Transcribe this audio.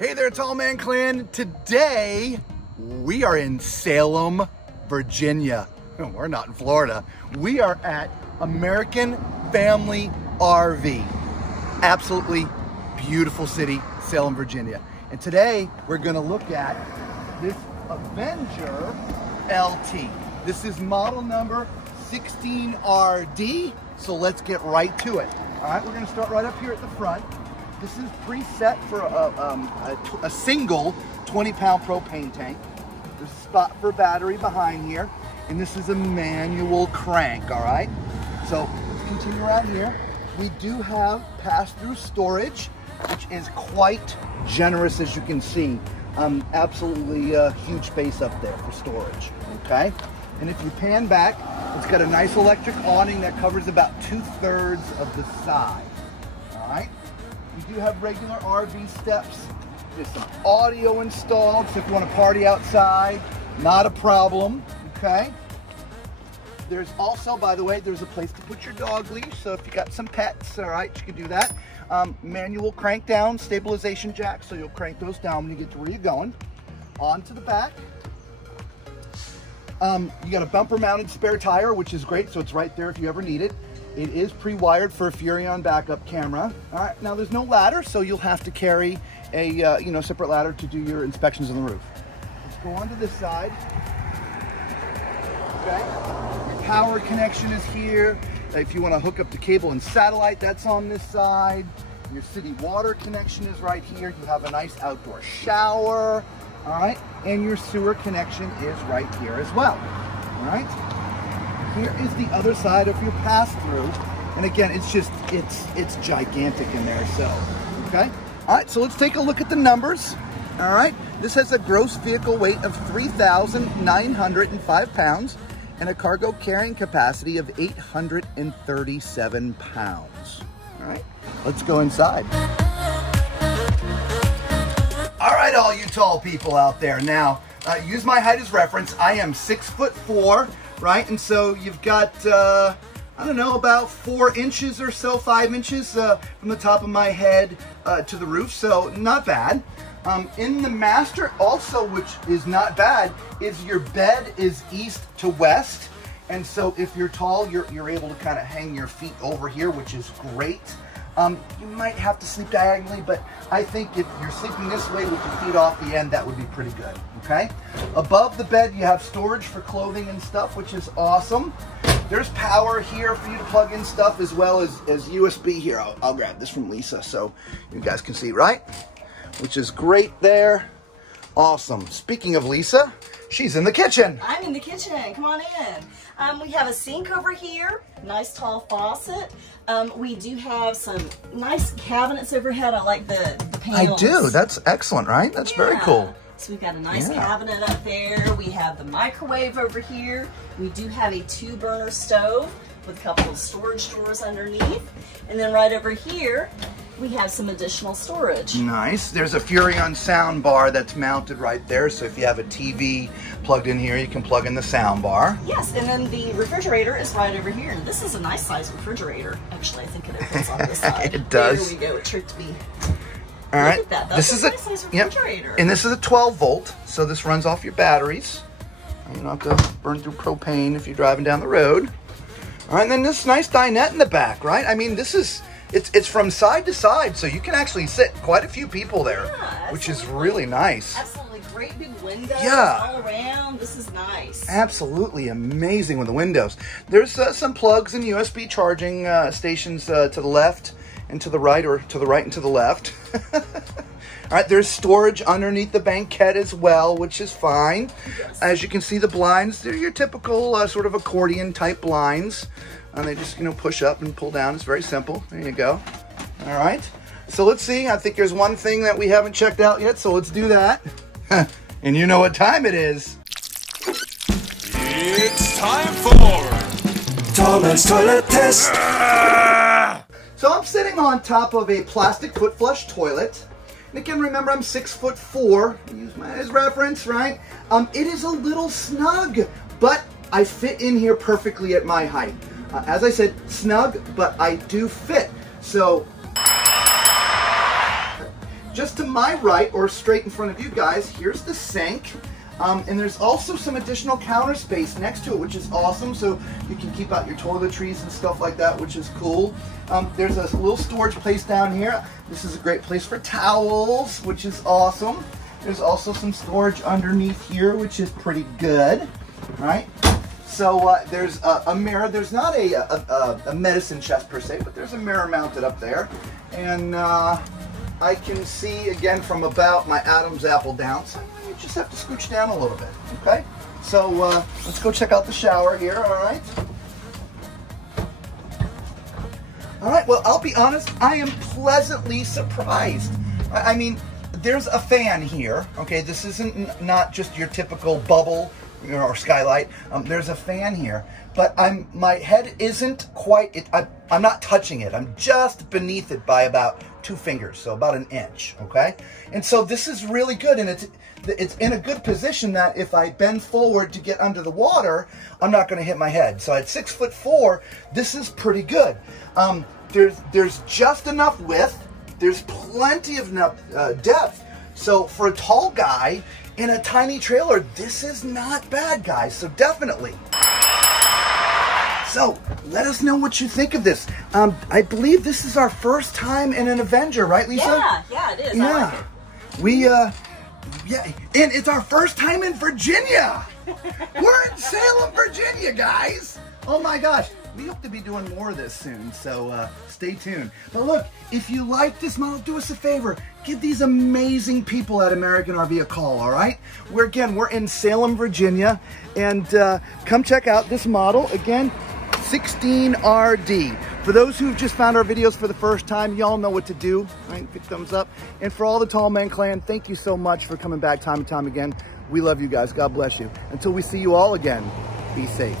Hey there, Tall Man Clan. Today, we are in Salem, Virginia. We're not in Florida. We are at American Family RV. Absolutely beautiful city, Salem, Virginia. And today, we're gonna look at this Avenger LT. This is model number 16RD, so let's get right to it. All right, we're gonna start right up here at the front. This is preset for a single 20-pound propane tank. There's a spot for battery behind here, and this is a manual crank, all right? So let's continue around here. We do have pass-through storage, which is quite generous, as you can see. Absolutely huge space up there for storage, okay? And if you pan back, it's got a nice electric awning that covers about 2/3 of the side, all right? We do have regular RV steps. There's some audio installed, so if you want to party outside, not a problem, okay? There's also, by the way, there's a place to put your dog leash, so if you got some pets, all right, you can do that. Manual crank down, stabilization jack, so you'll crank those down when you get to where you're going. On to the back. You got a bumper mounted spare tire, which is great, so it's right there if you ever need it. It is pre-wired for a Furrion backup camera. All right, now there's no ladder, so you'll have to carry a separate ladder to do your inspections on the roof. Let's go on to this side. Okay, your power connection is here. If you want to hook up the cable and satellite, that's on this side. Your city water connection is right here. You have a nice outdoor shower. All right, and your sewer connection is right here as well. All right. Here is the other side of your pass-through, and again, it's gigantic in there. So, okay. All right, so let's take a look at the numbers. All right, this has a gross vehicle weight of 3,905 pounds and a cargo carrying capacity of 837 pounds. All right, let's go inside. All right, all you tall people out there. Now, use my height as reference. I am 6'4", right? And so you've got, I don't know, about 4 inches or so, 5 inches from the top of my head to the roof, so not bad. In the master also, which is not bad, is your bed is east to west. And so if you're tall, you're able to kind of hang your feet over here, which is great. You might have to sleep diagonally, but I think if you're sleeping this way with your feet off the end, that would be pretty good, okay? Above the bed, you have storage for clothing and stuff, which is awesome. There's power here for you to plug in stuff, as well as USB here. I'll grab this from Lisa so you guys can see, right? Which is great there. Awesome. Speaking of Lisa, she's in the kitchen. I'm in the kitchen. Come on in. We have a sink over here. Nice tall faucet. We do have some nice cabinets overhead. I like the panels. I do. That's excellent, right? That's very cool. So we've got a nice cabinet up there. We have the microwave over here. We do have a 2-burner stove with a couple of storage drawers underneath. And then right over here, we have some additional storage. Nice. There's a Furrion sound bar that's mounted right there. So if you have a TV plugged in here, you can plug in the sound bar. Yes, and then the refrigerator is right over here. And this is a nice size refrigerator. Actually, I think it opens on this side. It does. There we go. It tricked me. All right. Look at that. That's this is a nice size refrigerator. Yep. And this is a 12 volt. So this runs off your batteries. You don't have to burn through propane if you're driving down the road. All right, and then this nice dinette in the back, right? I mean, this is, it's from side to side, so you can actually sit quite a few people there, which is really nice. Absolutely. Great big windows all around. This is nice. Absolutely amazing with the windows. There's some plugs and USB charging stations to the left and to the right, or to the right and to the left. All right, there's storage underneath the banquette as well, which is fine. Yes. As you can see, the blinds, they're your typical sort of accordion type blinds. And they just, push up and pull down. It's very simple. There you go. All right. So let's see. I think there's one thing that we haven't checked out yet, so let's do that. And you know what time it is. It's time for Tall Man's Toilet Test. So I'm sitting on top of a plastic foot flush toilet. And again, remember, I'm 6'4". Use mine as reference, right? It is a little snug, but I fit in here perfectly at my height. As I said, snug, but I do fit. So just to my right, or straight in front of you guys, here's the sink. And there's also some additional counter space next to it, which is awesome. So you can keep out your toiletries and stuff like that, which is cool. There's a little storage place down here. This is a great place for towels, which is awesome. There's also some storage underneath here, which is pretty good, right? So there's a mirror. There's not a medicine chest per se, but there's a mirror mounted up there. And I can see, again, from about my Adam's apple down. So you just have to scooch down a little bit, okay? So let's go check out the shower here, all right? All right, well, I'll be honest, I am pleasantly surprised. I mean, there's a fan here, okay? This isn't not just your typical bubble, you know, or skylight. There's a fan here, but my head isn't quite, I'm not touching it. I'm just beneath it by about 2 fingers, so about an inch, okay? And so this is really good, and it's in a good position that if I bend forward to get under the water, I'm not gonna hit my head. So at 6'4", this is pretty good. There's just enough width. There's plenty of enough depth. So for a tall guy in a tiny trailer, this is not bad, guys. So definitely. So let us know what you think of this. I believe this is our first time in an Avenger, right, Lisa? Yeah, it is. Yeah. I like it. Yeah, and it's our first time in Virginia. We're in Salem, Virginia, guys. Oh my gosh. We hope to be doing more of this soon, so stay tuned. But look, if you like this model, do us a favor. Give these amazing people at American RV a call, all right? We're in Salem, Virginia, and come check out this model. Again, 16RD. For those who've just found our videos for the first time, y'all know what to do, right? Big thumbs up. And for all the Tall Man Clan, thank you so much for coming back time and time again. We love you guys. God bless you. Until we see you all again, be safe.